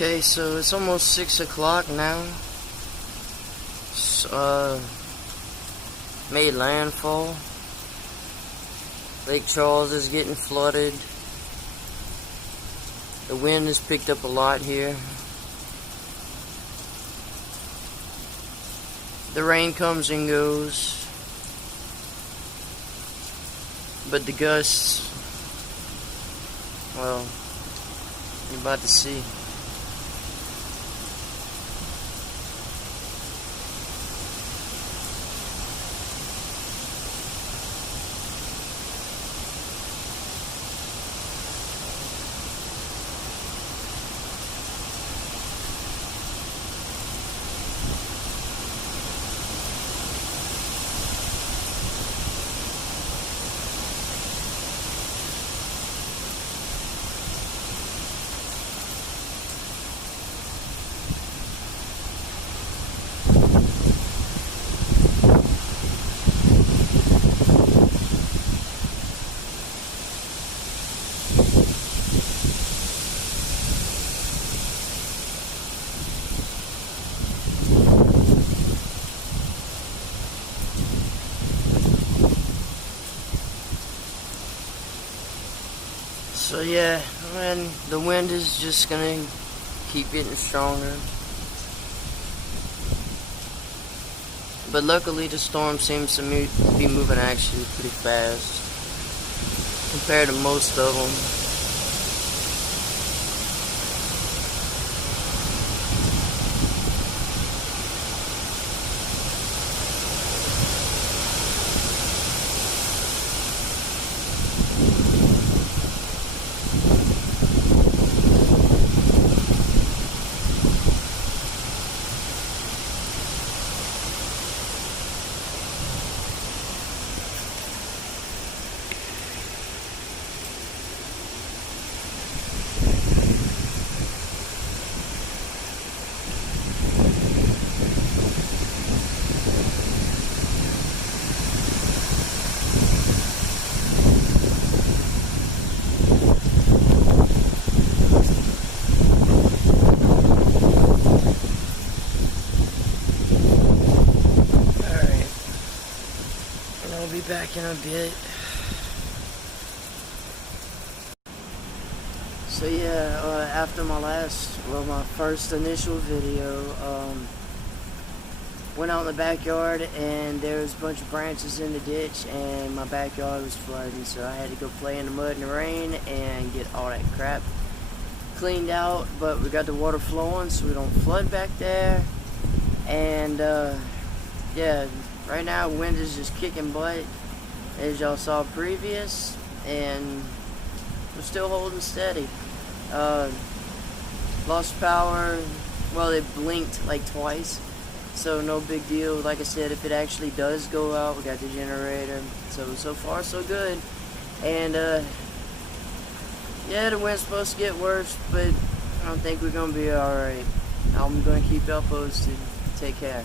Okay, so it's almost 6 o'clock now. Made landfall. Lake Charles is getting flooded. The wind has picked up a lot here. The rain comes and goes, but the gusts, well, you're about to see. So yeah, man, the wind is just gonna keep getting stronger. But luckily the storm seems to be moving actually pretty fast compared to most of them. I'll be back in a bit. So yeah, after my first initial video, went out in the backyard and there was a bunch of branches in the ditch and my backyard was flooding, so I had to go play in the mud and the rain and get all that crap cleaned out. But we got the water flowing so we don't flood back there. And yeah, right now wind is just kicking butt, as y'all saw previous, and we're still holding steady. Lost power, well, it blinked like twice, so no big deal. Like I said, if it actually does go out, we got the generator, so far so good. And yeah, the wind's supposed to get worse, but I don't think we're gonna be alright. I'm gonna keep y'all posted. Take care.